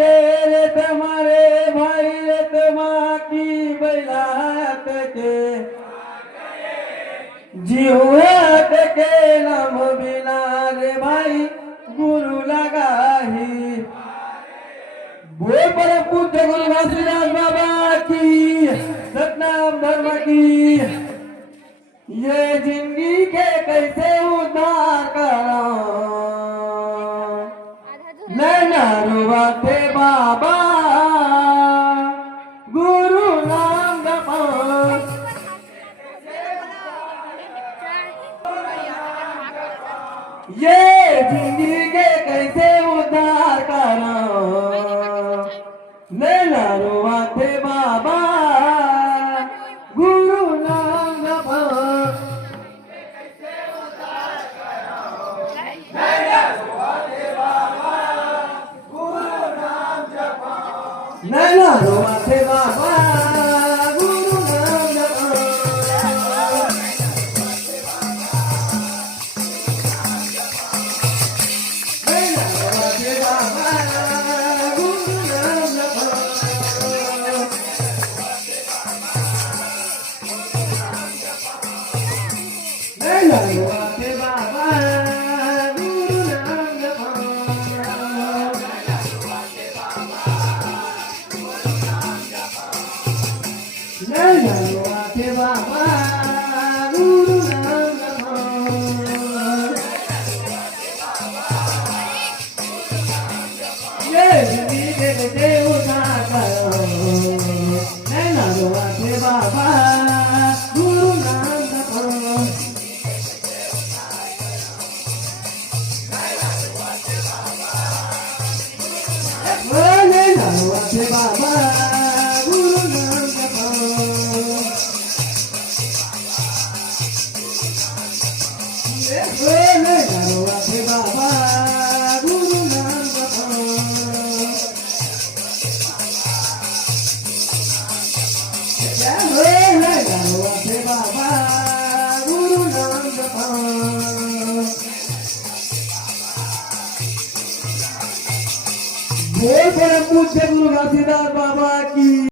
के रे तुम्हारे भाई रे तुमा की बैलात के जीवात के नाम बिना रे भाई गुरु लगाही। बोल परम पूज्य गुरु घासीदास बाबा की, सतनाम धर्म की। ये जिंदगी के कैसे उद्धार करा, नैना रुवाते बाबा गुरु नाम जपा। ये जिंदगी के कैसे उद्धार करा, नैना रुवाते बाबा गुरु नाम जपा। नैना रुवाते बाबा गुरु नाम जपा। नैना रुवाते बाबा गुरु नाम जपा। नैना रुवाते बाबा गुरु नाम जपा। नैना रुवाते बाबा गुरु नाम जपा। ये जिंदगी के कैसे उद्धार करो, नैना रुवाते बाबा गुरु नाम जपा। नैना रुवाते बाबा गुरु नाम जपा। नैना रुवाते बाबा गुरु नाम जपा। नैना रुवाते बाबा गुरु नाम जपा। बोल परम पूज्य गुरु घासीदास बाबा की।